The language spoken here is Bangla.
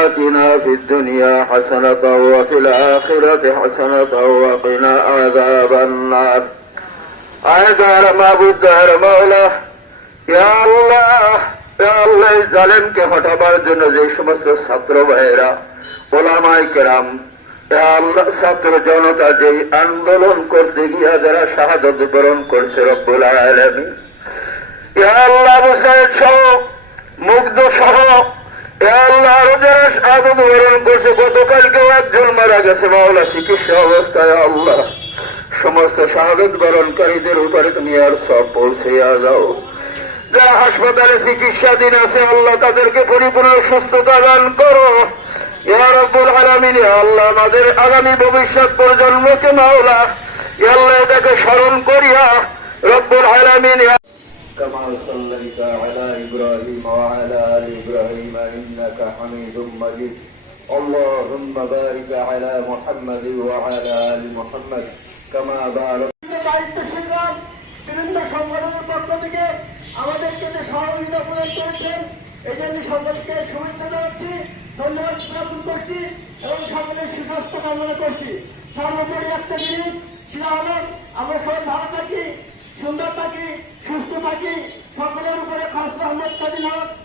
آتنا في الدنيا حسنة وفي الآخرة حسنة وقنا عذاب النار আয়দার মাবুদার মৌলা ইয়া আল্লাহ ইয়া আল্লাহ এই জালেমকে হটাবার জন্য যে সমস্ত ছাত্র ভাইয়েরা ওলামাই কেরাম ইয়া আল্লাহ ছাত্র জনতা যেই আন্দোলন করতে গিয়া যারা শাহাদত বরণ করছে রব্বুল আলমী ইয়া আল্লাহ মুসাইদ সহ মুগ্ধ সহ ইয়া আল্লাহ আরো যারা শাহাদত বরণ করছে গতকালকেও একজন মারা গেছে মাওলা চিকিৎসা অবস্থায় আল্লাহ সমস্ত শাহাদত বরণকারীদের উপরে তুমি আর সব পৌঁছে যাও যারা হাসপাতালে চিকিৎসাধীন আছে আল্লাহ তাদেরকে পরিপূর্ণ সুস্থতা দান করো ইয়া রব্বুল আলামিন ইয়া আল্লাহ আমাদের আগামী ভবিষ্যৎ প্রজন্মকে মাওলা ইয়া আল্লাহ এটাকে স্মরণ করিয়া রব্বুল আলামিন ইয়া كما صليت على إبراهيم وعلى آل إبراهيم إنك حميد مجيد اللهم بارك على محمد وعلى آل محمد كما باركت দায়িত্বশীলরা বিভিন্ন সংগঠনের পক্ষ থেকে আমাদেরকে যে সহযোগিতা প্রদান করেছেন এই জন্য সকলকে শুভেচ্ছা জানাচ্ছি ধন্যবাদ জ্ঞাপন করছি এবং সকলের সুস্বাস্থ্য কামনা করছি সর্বোপরি একটা জিনিস সেটা হলো আমরা সবাই ভালো থাকি সুন্দর থাকি সুস্থ থাকি সকলের উপরে খাস রহমত স্বাধীন হোক এই প্রত্যাশা